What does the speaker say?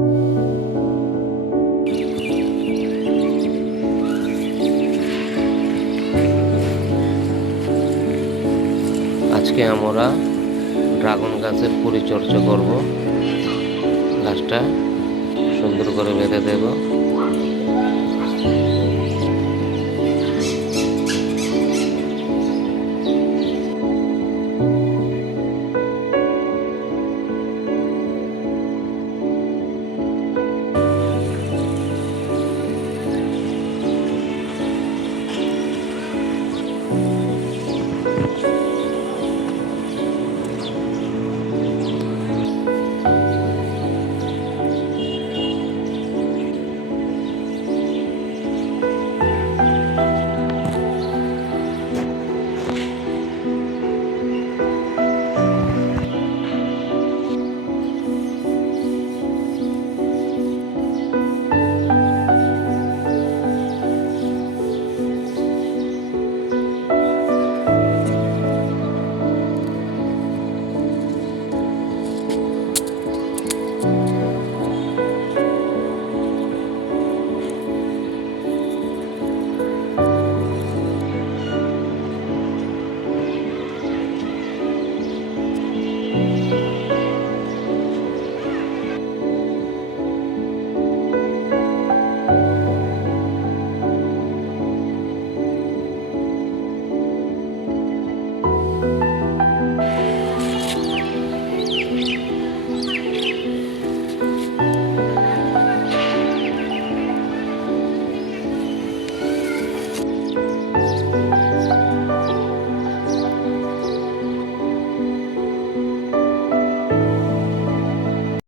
আজকে আমরা ড্রাগন গাছের পরিচর্যা করব। গাছটা সুন্দর করে বেঁধে দেব। Bye.